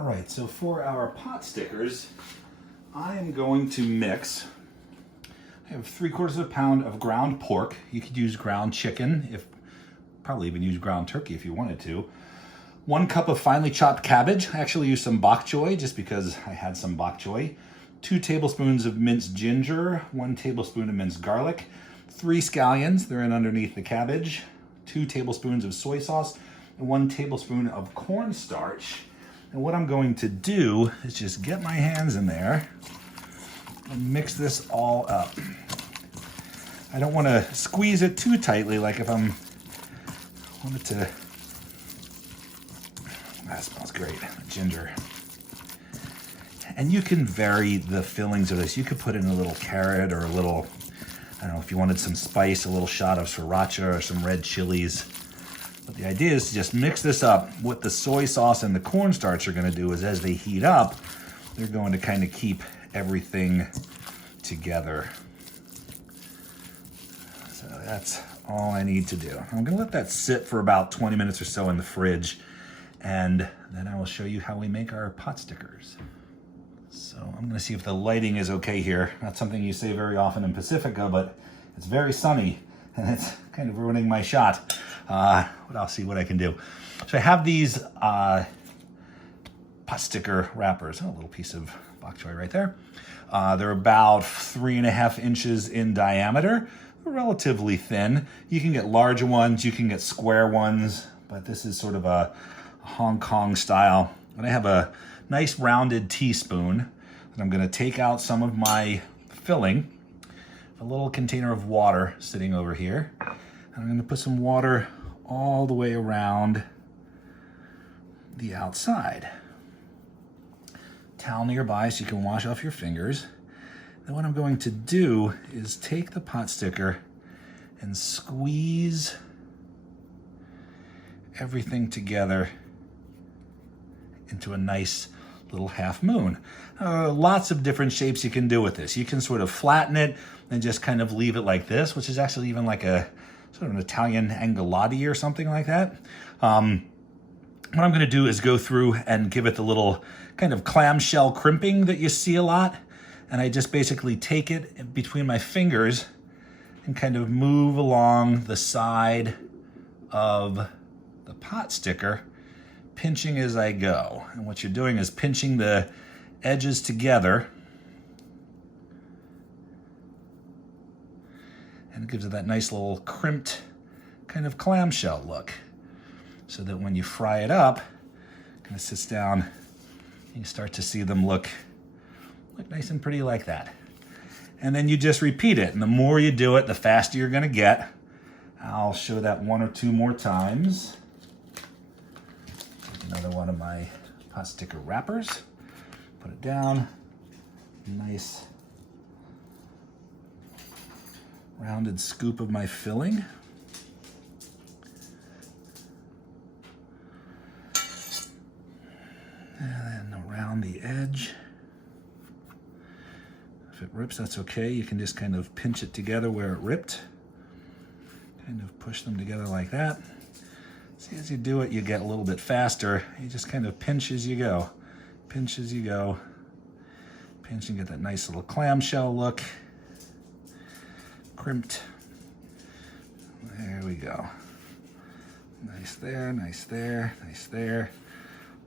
All right, so for our pot stickers, I am going to mix. I have 3/4 pound of ground pork. You could use ground chicken, probably even use ground turkey if you wanted to. 1 cup of finely chopped cabbage. I actually used some bok choy just because I had some bok choy. 2 tablespoons of minced ginger, 1 tablespoon of minced garlic, 3 scallions, they're in underneath the cabbage, 2 tablespoons of soy sauce, and 1 tablespoon of cornstarch. And what I'm going to do is just get my hands in there and mix this all up. I don't want to squeeze it too tightly, like if I want it to. That smells great, ginger. And you can vary the fillings of this. You could put in a little carrot or a little, I don't know, if you wanted some spice, a little shot of sriracha or some red chilies. But the idea is to just mix this up. What the soy sauce and the cornstarch are going to do is as they heat up, they're going to kind of keep everything together. So that's all I need to do. I'm going to let that sit for about 20 minutes or so in the fridge, and then I will show you how we make our pot stickers. So I'm going to see if the lighting is okay here. Not something you say very often in Pacifica, but it's very sunny and it's kind of ruining my shot. But I'll see what I can do. So I have these pot sticker wrappers. Oh, a little piece of bok choy right there. They're about 3.5 inches in diameter. They're relatively thin. You can get larger ones, you can get square ones, but this is sort of a Hong Kong style. And I have a nice rounded teaspoon that I'm going to take out some of my filling. A little container of water sitting over here. And I'm going to put some water all the way around the outside. Towel nearby so you can wash off your fingers. Then what I'm going to do is take the pot sticker and squeeze everything together into a nice little half moon. Lots of different shapes you can do with this. You can sort of flatten it and just kind of leave it like this, which is actually even like a sort of an Italian angelotti or something like that. What I'm going to do is go through and give it the little kind of clamshell crimping that you see a lot. And I just basically take it between my fingers and kind of move along the side of the pot sticker, pinching as I go. And what you're doing is pinching the edges together, and it gives it that nice little crimped kind of clamshell look, so that when you fry it up, it kind of sits down, you start to see them look nice and pretty like that. And then you just repeat it, and the more you do it, the faster you're going to get. I'll show that 1 or 2 more times. Another one of my pot sticker wrappers. Put it down. Nice rounded scoop of my filling. And then around the edge. If it rips, that's okay. You can just kind of pinch it together where it ripped. Kind of push them together like that. See, as you do it, you get a little bit faster. You just kind of pinch as you go. Pinch as you go. Pinch and get that nice little clamshell look. Crimped. There we go. Nice there, nice there, nice there.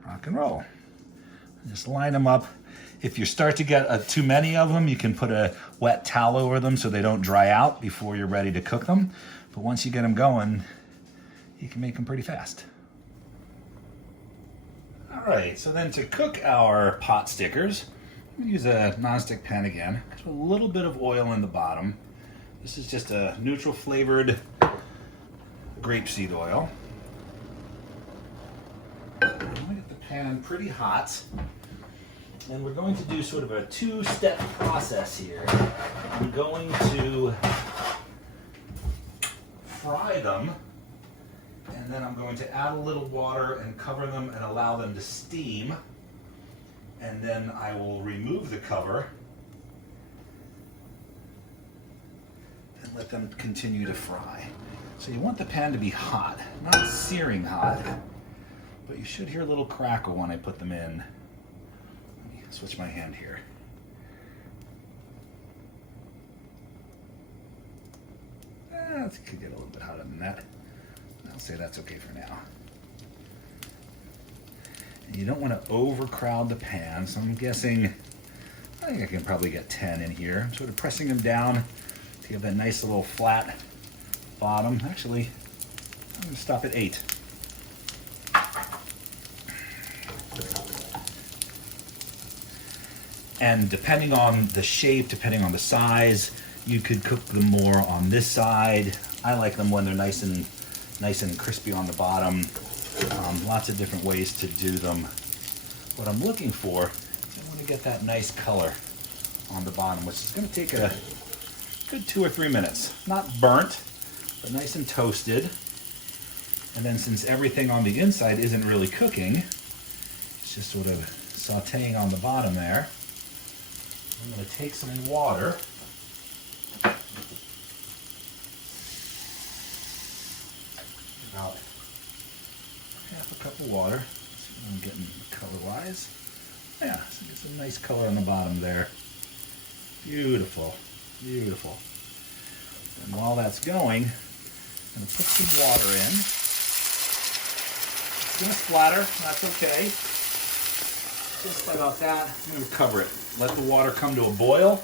Rock and roll. Just line them up. If you start to get too many of them, you can put a wet towel over them so they don't dry out before you're ready to cook them. But once you get them going, you can make them pretty fast. All right, so then to cook our pot stickers, I'm gonna use a nonstick pan again. Just a little bit of oil in the bottom. This is just a neutral flavored grapeseed oil. I'm gonna get the pan pretty hot. And we're going to do sort of a 2-step process here. I'm going to fry them, and then I'm going to add a little water and cover them and allow them to steam. And then I will remove the cover and let them continue to fry. So you want the pan to be hot, not searing hot, but you should hear a little crackle when I put them in. switch my hand here. It could get a little bit hotter than that. I'll say that's okay for now. And you don't want to overcrowd the pan, so I'm guessing, I think I can probably get 10 in here. I'm sort of pressing them down to give that nice little flat bottom. Actually, I'm going to stop at 8. And depending on the shape, depending on the size, you could cook them more on this side. I like them when they're nice and crispy on the bottom. Lots of different ways to do them. What I'm looking for is I want to get that nice color on the bottom, which is going to take a good 2 or 3 minutes. Not burnt, but nice and toasted. And then since everything on the inside isn't really cooking, it's just sort of sauteing on the bottom there. I'm going to take some water. About half a cup of water. See what I'm getting color-wise. Yeah, so get some nice color on the bottom there. Beautiful, beautiful. And while that's going, I'm going to put some water in. It's going to splatter, that's okay. Just about that, I'm going to cover it. Let the water come to a boil.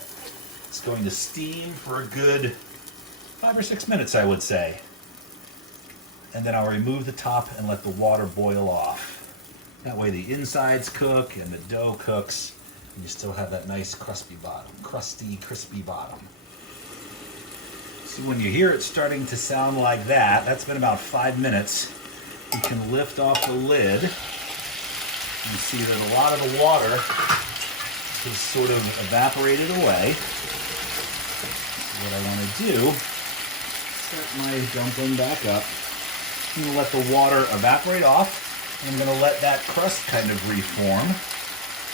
It's going to steam for a good 5 or 6 minutes, I would say. And then I'll remove the top and let the water boil off. That way the insides cook and the dough cooks, and you still have that nice crusty, crispy bottom. So when you hear it starting to sound like that, that's been about 5 minutes. You can lift off the lid. You see that a lot of the water is sort of evaporated away. What I want to do, set my dumpling back up. I'm going to let the water evaporate off. I'm going to let that crust kind of reform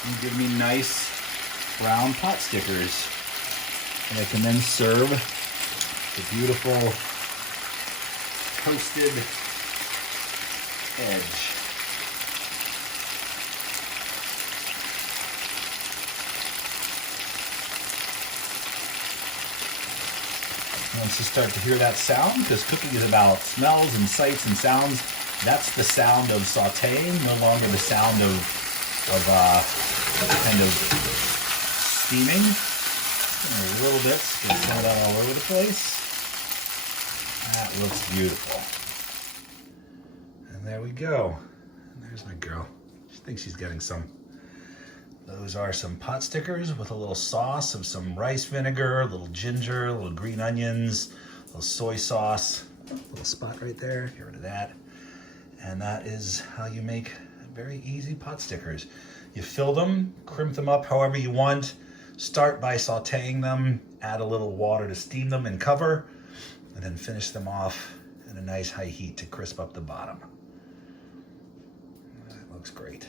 and give me nice brown pot stickers. And I can then serve the beautiful toasted edge. Once you start to hear that sound, because cooking is about smells and sights and sounds, that's the sound of sauteing, no longer the sound of kind of steaming. A little bit, so get some of that all over the place. That looks beautiful. And there we go. And there's my girl. She thinks she's getting some. Those are some pot stickers with a little sauce of some rice vinegar, a little ginger, a little green onions, a little soy sauce, a little spot right there, get rid of that. And that is how you make very easy pot stickers. You fill them, crimp them up however you want, start by sauteing them, add a little water to steam them and cover, and then finish them off at a nice high heat to crisp up the bottom. That looks great.